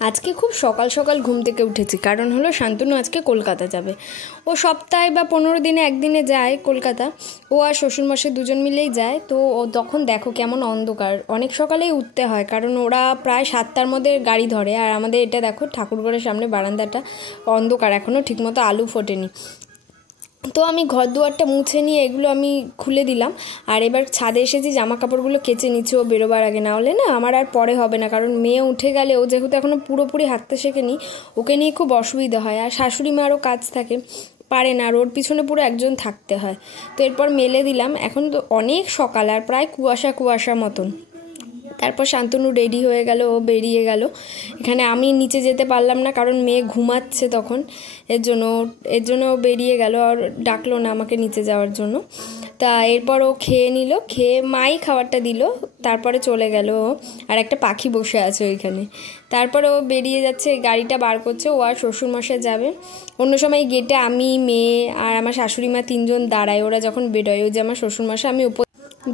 আজকে খুব সকাল সকাল ঘুম থেকে উঠেছি, কারণ হলো শান্তনু আজকে কলকাতা যাবে। ও সপ্তাহে বা 15 দিনে একদিনে যায় কলকাতা। ও আর শ্বশুরমশাই দুজন মিলেই যায়। তো ও তখন দেখো কেমন অন্ধকার, অনেক সকালেই উঠতে হয়, কারণ ওরা প্রায় 7টার মধ্যে গাড়ি ধরে। আর আমাদের এটা দেখো ঠাকুরঘরের সামনে বারান্দাটা অন্ধকার, এখনও ঠিকমতো আলু ফোটেনি। তো আমি ঘর দুয়ারটা মুছে নিয়ে এগুলো আমি খুলে দিলাম। আর এবার ছাদে এসেছি, জামা কাপড়গুলো কেচে নিচ্ছি ও বেরোবার আগে, না হলে না আমার আর পরে হবে না। কারণ মেয়ে উঠে গেলে, ও যেহেতু এখনও পুরোপুরি হাঁটতে শেখেনি, ওকে নিয়ে খুব অসুবিধা হয়। আর শাশুড়ি মারও কাজ থাকে, পারে না, ওর পিছনে পুরো একজন থাকতে হয়। তো এরপর মেলে দিলাম। এখন তো অনেক সকাল আর প্রায় কুয়াশা কুয়াশা মতন। তারপর শান্তনু রেডি হয়ে গেল, ও বেরিয়ে গেল। এখানে আমি নিচে যেতে পারলাম না, কারণ মেয়ে ঘুমাচ্ছে তখন, এর জন্য ও বেরিয়ে গেল আর ডাকলো না আমাকে নিচে যাওয়ার জন্য। তা এরপর ও খেয়ে নিল, খেয়ে মাই খাবারটা দিল, তারপরে চলে গেল ও। আর একটা পাখি বসে আছে ওইখানে। তারপরে ও বেরিয়ে যাচ্ছে, গাড়িটা বার করছে, ও আর শ্বশুরমশাই যাবে। অন্য সময় গেটে আমি, মেয়ে আর আমার শাশুড়ি মা 3জন দাঁড়ায় ওরা যখন বেরোয়। ওই যে আমার শ্বশুরমশাই, আমি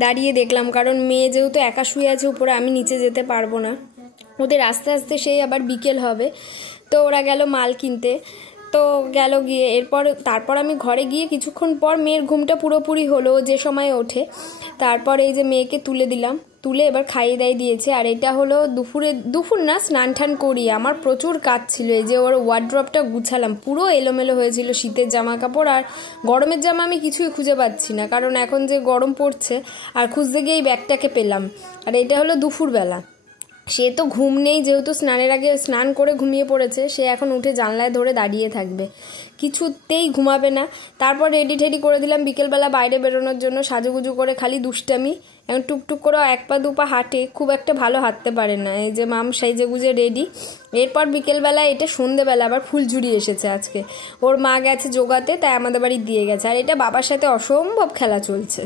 দাঁড়িয়ে দেখলাম, কারণ মেয়ে যেহেতু একা শুয়ে আছে উপরে, আমি নিচে যেতে পারবো না। ওদের আস্তে আস্তে সেই আবার বিকেল হবে। তো ওরা গেল মাল কিনতে। তো গেল গিয়ে তারপর আমি ঘরে গিয়ে কিছুক্ষণ পর মেয়ের ঘুমটা পুরোপুরি হলো, যে সময় ওঠে। তারপর এই যে মেয়েকে তুলে দিলাম, তুলে এবার খাইয়ে দাইয়ে দিয়েছে। আর এটা হলো দুপুর না, স্নান টান করি, আমার প্রচুর কাজ ছিল। এই যে ওর ওয়ার্ড্রপটা গুছালাম, পুরো এলোমেলো হয়েছিল, শীতের জামা কাপড় আর গরমের জামা আমি কিছুই খুঁজে পাচ্ছি না, কারণ এখন যে গরম পড়ছে। আর খুঁজতে গিয়ে এই ব্যাগটাকে পেলাম। আর এটা হলো দুপুরবেলা। সে তো ঘুম নেই, যেহেতু স্নানের আগে স্নান করে ঘুমিয়ে পড়েছে। সে এখন উঠে জানলায় ধরে দাঁড়িয়ে থাকবে, কিছুতেই ঘুমাবে না। তারপর রেডি ঠেডি করে দিলাম বিকেলবেলা বাইরে বেরোনোর জন্য, সাজুগুজু করে খালি দুষ্টামি। এখন টুকটুক করে 1 পা 2 পা হাঁটে, খুব একটা ভালো হাঁটতে পারে না। এই যে মাম সাইজে গুজে রেডি। এরপর বিকেলবেলা, এটা সন্ধেবেলা, আবার ফুলঝুরি এসেছে আজকে। ওর মা গেছে জোগাতে, তাই আমাদের বাড়ি দিয়ে গেছে। আর এটা বাবার সাথে অসম্ভব খেলা চলছে।